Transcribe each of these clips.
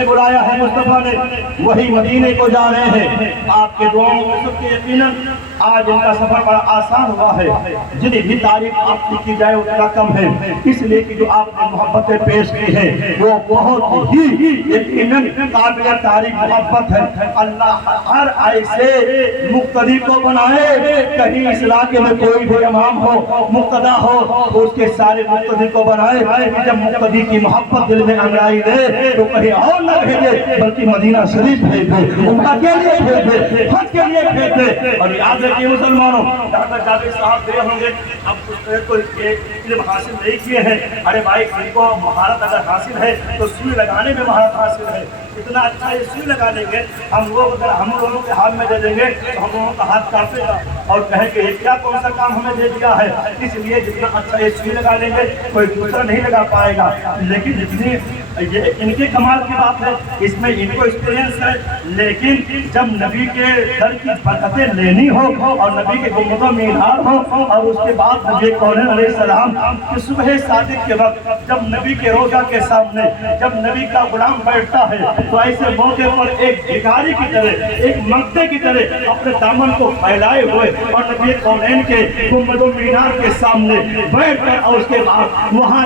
جسے بلایا ہے مصطفیٰ نے وہی مدینے کو جا رہے ہیں۔ آپ کے دعاؤں میں سب کے یقیناً آج ان کا سفر بڑا آسان ہوا ہے۔ جتنی بھی تعریف آپ کی جائے اتنا کم ہے، اس لیے کہ جو آپ نے محبتیں پیش کی ہیں وہ بہت ہی یقیناً قابل تعریف محبت ہے۔ اللہ ہر ایسے مقتدی کو بنائے، کہیں اس علاقے میں کوئی بھی امام ہو مقتدا ہو تو اس کے سارے مقتدی کو بنائے کہ جب مقتدی کی محبت دل میں انگڑائی دے تو کہیں اور نہ بھیجے بلکہ مدینہ شریف بھیج دے، عمرہ کے لیے بھیج دے، حج کے لیے بھیج دے۔ اور یاد رکھیے مسلمانوں، ڈاکٹر جاوید صاحب گئے ہوں گے، اب کوئی علم حاصل نہیں کیے ہیں، ارے بھائی ان کو مہارت اگر حاصل ہے تو سوئی لگانے میں مہارت حاصل ہے، اتنا اچھا یہ سوئی لگا لیں گے، ہم لوگ اگر ہم لوگوں کے ہاتھ میں دے دیں گے تو ہم لوگوں کا ہاتھ کاپے گا اور کہیں کہ یہ کیا کون سا کام ہمیں دے دیا ہے۔ اس لیے جتنا اچھا یہ سوئی لگا لیں گے کوئی دوسرا نہیں لگا پائے گا، لیکن جتنی یہ ان کے کمال کی بات ہے، اس میں ان کو ایکسپیرینس ہے، لیکن جب نبی کے در کی برکتیں لینی ہو اور نبی کے گنبد و مینار ہو اور اس کے بعد نبی کونین علیہ السلام کی صبح صادق کے وقت جب نبی کے روضہ کے سامنے جب نبی کا غلام بیٹھتا ہے تو ایسے موقع پر ایک بھکاری کی طرح، ایک منگتے کی طرح اپنے دامن کو پھیلائے ہوئے اور نبی کونین کے گنبد و مینار کے سامنے بیٹھ کر اور اس کے بعد وہاں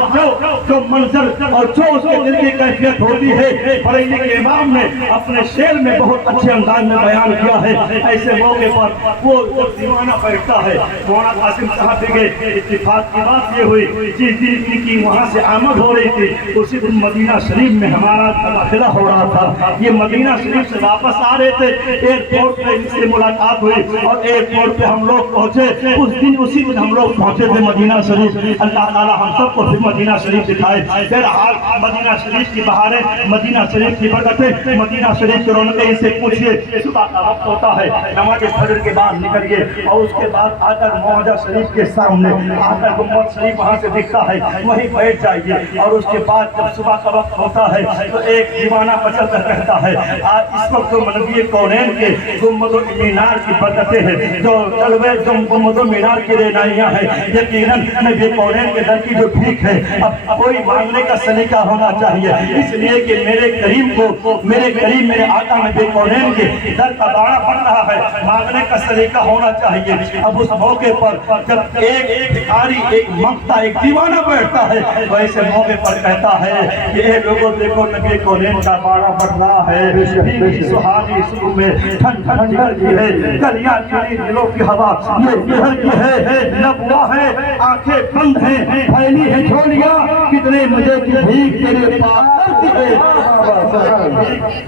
جو منظر اور جو اس کے دل کی کیفیت ہوتی ہے بریلی کے امام نے اپنے شعر میں بہت اچھے انداز میں بیان کیا ہے۔ ایسے موقع پر وہ دیوانہ بیٹھتا ہے۔ مولانا قاسم صاحب بھی گئے، اتفاق کی بات یہ ہوئی جس دن ان کی وہاں سے آمد ہو رہی تھی اسی دن مدینہ شریف میں ہمارا داخلہ ہو رہا تھا۔ یہ مدینہ شریف سے واپس آ رہے تھے، ایئرپورٹ پہ ان سے ملاقات ہوئی اور ایئرپورٹ پہ ہم لوگ پہنچے، اسی دن ہم لوگ پہنچے تھے مدینہ شریف۔ اللہ تعالیٰ ہم سب کو پھر مدینہ شریف دکھائے۔ بہرحال مدینہ شریف کی بہاریں، مدینہ شریف کی برکتیں، مدینہ شریف کی رونقیں، ان سے پوچھئے صبح کا وقت ہوتا ہے، نماز فجر کے بعد نکلیے اور اس کے بعد آ کر معاہدہ شریف کے سامنے آ کر گنبد شریف وہاں سے دکھتا ہے، وہیں بیٹھ جائیے اور اس کے بعد جب صبح کا وقت ہوتا ہے تو ایک دیوانہ بچل کر کہتا ہے آج اس وقت جو نبی کونین کے گنبد و مینار کی برکتیں ہیں، جو جلوے جو گنبد و مینار کی رہنائیاں ہیں، یقیناً نبی کونین کے در کی جو بھیک ہے اب کوئی مانگنے کا سلیقہ ہونا چاہیے، اس لیے کہ میرے کریم میرے آقا نبی کونین کے در کا باڑا بن رہا ہے، مانگنے کا سلیقہ ہونا چاہیے۔ اب اس موقع پر جب ایک بھکاری، ایک منگتا، ایک دیوانہ بیٹھتا ہے ویسے موقع پر کہتا ہے کہ اے لوگوں دیکھو نبی کونین کا باڑا بن رہا ہے، بھیگی سہانی صبح میں ٹھنڈ ٹھنڈ گرمی ہے، کلیاں چلی دلوں کی ہوا یہ بہر کی ہے، لب ہوا ہے آنکھیں بند ہیں، پھیلی ہے جھولیاں، کتنے مزے کی بھیک تیرے پاس کی ہے،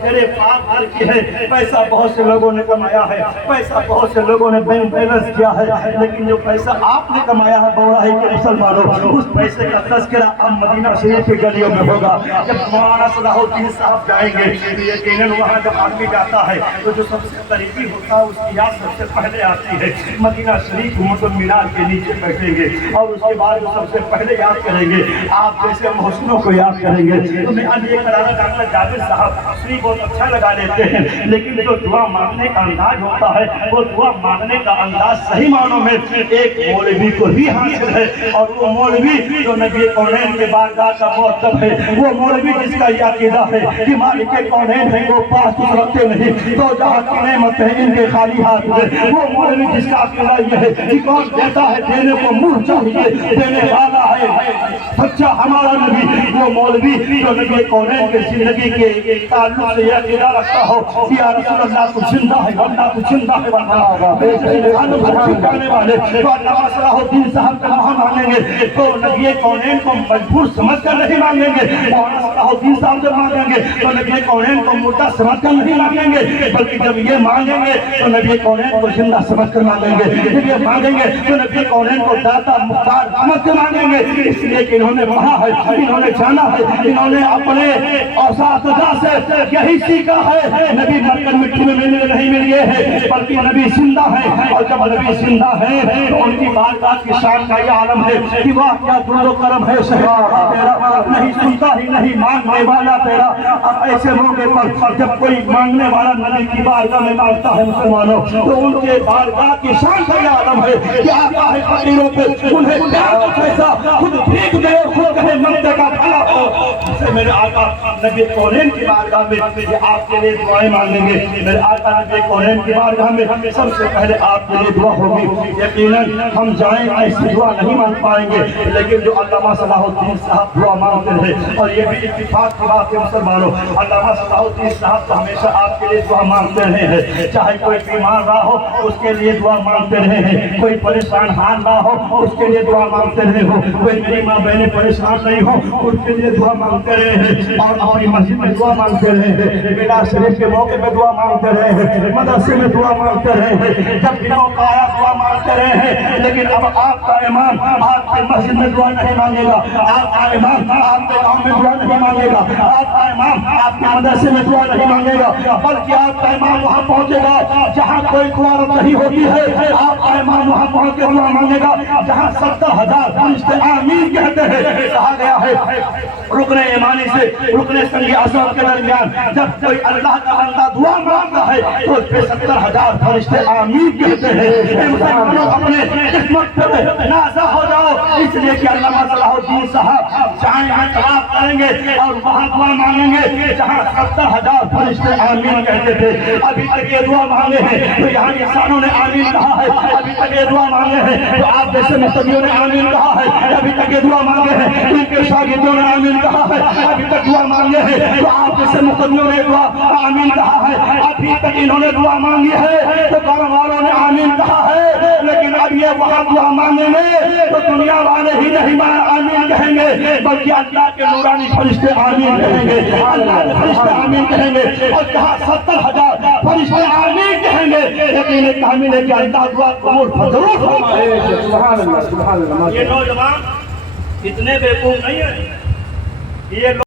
تیرے پاس کی ہے۔ پیسہ بہت سے لوگوں نے کمایا ہے، پیسہ بہت سے لوگوں نے بینک بیلنس کیا ہے، لیکن جو پیسہ آپ نے کمایا ہے بوڑھائی کے مسلمانوں، اس پیسے کا تذکرہ اب مدینہ شریف کی گلیوں میں ہوگا۔ جب مولانا صلاح الدین صاحب جائیں گے یقیناً وہاں جب آدمی جاتا ہے تو جو سب سے قریبی ہوتا ہے اس کی یاد سب سے پہلے آتی ہے۔ مدینہ شریف گنبد مینار کے نیچے بیٹھیں گے اور اس کے بعد جو سب سے پہلے یاد کریں گے آپ جیسے محسنوں کو یاد کریں گے۔ تو میں اب یہ کرانا ڈاکٹر جاوید صاحب شریف بہت اچھا لگا لیتے ہیں، لیکن جو دعا مانگنے کا انداز ہوتا ہے وہ دعا مانگنے کا انداز صحیح معنوں میں ایک مولوی کو ہی حاصل ہے، اور وہ مولوی جو نبی کونین کے بارگاہ کا مؤدب ہے، وہ مولوی جس کا یہ عقیدہ ہے کہ مالک کونین ہے وہ پاس کچھ رکھتے نہیں، تو جہاں کی نعمت ہے ان کے خالی ہاتھ میں، وہ مولوی جس کا عقیدہ یہ ہے کہ کون دیتا ہے دینے کو منہ چاہیے، دینے والا ہے سچا ہمارا نبی، وہ مولوی جو نبی کونین کے زندگی کے تعلق سے یہ عقیدہ رکھتا ہو کہ یا رسول اللہ تو زندہ ہے ورنہ تو زندہ ہے ورنہ کرنے والے تو علامہ صلاح الدین صاحب کا نام مانیں گے تو نبی کونین کو مجبور سمجھ کر نہیں مانگیں گے، مولانا صلاح الدین صاحب جب مانگیں گے تو نبی کونین کو مردہ سمجھ کر نہیں مانگیں گے، بلکہ جب یہ مانگیں گے تو نبی کونین کو زندہ سمجھ کر مانگیں گے، جب یہ مانگیں گے تو نبی کونین کو داتا مختار سمجھ کر مانگیں گے، اس لیے کہ انہوں نے پڑھا ہے، انہوں نے جانا ہے، انہوں نے اپنے اساتذہ سے یہی سیکھا ہے، نبی مر کر مٹی میں نہیں ملے ہیں بلکہ نبی زندہ ہے، اور جب نبی زندہ ہے تو ان کی بارگاہ کی شان کا یہ عالم ہے کہ واہ کیا جود و کرم ہے شہر تیرا، نہیں سنتا ہی نہیں مانگنے والا تیرا۔ اب ایسے موقع پر جب کوئی مانگنے والا نبی کی بارگاہ میں مانگتا ہے مسلمانوں تو ان کے بارگاہ کی شان کا یہ عالم ہے کہ آقا ہے فقیروں پہ انہیں پیار کا پیسہ خود بھیک دے خود کہے منگتے کا بھلا ہو، جسے میرے آقا نبی کونین کی بارگاہ بارگاہ میں یہ آپ کے لیے دعائیں مانگیں گے. میرے آقا نبی کونین کی بارگاہ میں سب سے پہلے آپ کے لیے دعا ہوگی. یقیناً ہم جائیں ایسی دعا نہیں مانگ پائیں گے, لیکن جو علامہ صلاح الدین صاحب دعا مانگتے ہیں, اور یہ بھی اتفاق کی بات ہے مسلمانوں, علامہ صلاح الدین صاحب تو ہمیشہ آپ کے لیے دعا مانگتے رہے ہیں. چاہے کوئی بیمار رہا ہو اس کے لیے دعا مانگتے رہے ہیں, کوئی پریشان حال رہا ہو اس کے لیے دعا مانگتے رہے ہو, کوئی میری ماں بہنیں پریشان نہیں ہو اس کے لیے دعا مانگتے رہے ہیں, اور اپنی مسجد میں دعا مانگتے رہے ہیں, میلاد شریف کے موقع پہ دعا مانگتے رہے ہیں, مدرسے میں دعا مانگتے رہے ہیں, جب دنوں کا آیا دعا مانگتے رہے ہیں. لیکن اب آپ کا امام آپ کے مسجد میں دعا نہیں مانگے گا, آپ کا امام آپ کے گاؤں میں دعا نہیں مانگے گا, آپ کا امام آپ کے مدرسے میں دعا نہیں مانگے گا, بلکہ آپ کا امام وہاں پہنچے گا جہاں کوئی دعا نہیں ہوتی ہے. آپ کا امام وہاں پہنچ کے دعا مانگے گا جہاں 70,000 فرشتے آمین کہتے ہیں. کہا گیا ہے رکن ایمانی سے رکن سنگ اعظم کے درمیان جب کوئی اللہ کا بندہ دعا مانگتا ہے تو اس پہ 70,000 فرشتے آمین کہتے ہیں. اے مسلمانوں اپنے قسمت پہ نازا ہو جاؤ, اس لیے کہ علامہ صلاح الدین صاحب جہاں طواف کریں گے اور وہاں دعا مانگیں گے جہاں 70,000 فرشتے آمین کہتے تھے. ابھی تک یہ دعا مانگے ہیں تو یہاں انسانوں نے آمین کہا ہے, ابھی تک یہ دعا مانگے ہیں تو آپ جیسے مقتدیوں نے آمین کہا ہے, ابھی تک یہ دعا مانگے ہیں تو ان کے شاگردوں نے آمین کہا ہے, ابھی تک دعا مانگے ہیں تو آپ جیسے مقتدیوں نے دعا آمین کہا ہے, ابھی تک انہوں نے دعا مانگی ہے تو گھر والوں نے آمین کہا ہے. لیکن اب یہ وہاں دعا مانگیں گے تو دنیا والے ہی نہیں آمین کہیں گے بلکہ اللہ کے نورانی فرشتے آمین کہیں گے, اللہ کے فرشتے آمین کہیں گے, اور جہاں 70,000 فرشتے آمین کہیں گے یقین کامل ہے کہ اللہ دعا قبول ضرور فرمائے. سبحان اللہ سبحان اللہ. یہ نوجوان اتنے بیوقوف نہیں ہیں, یہ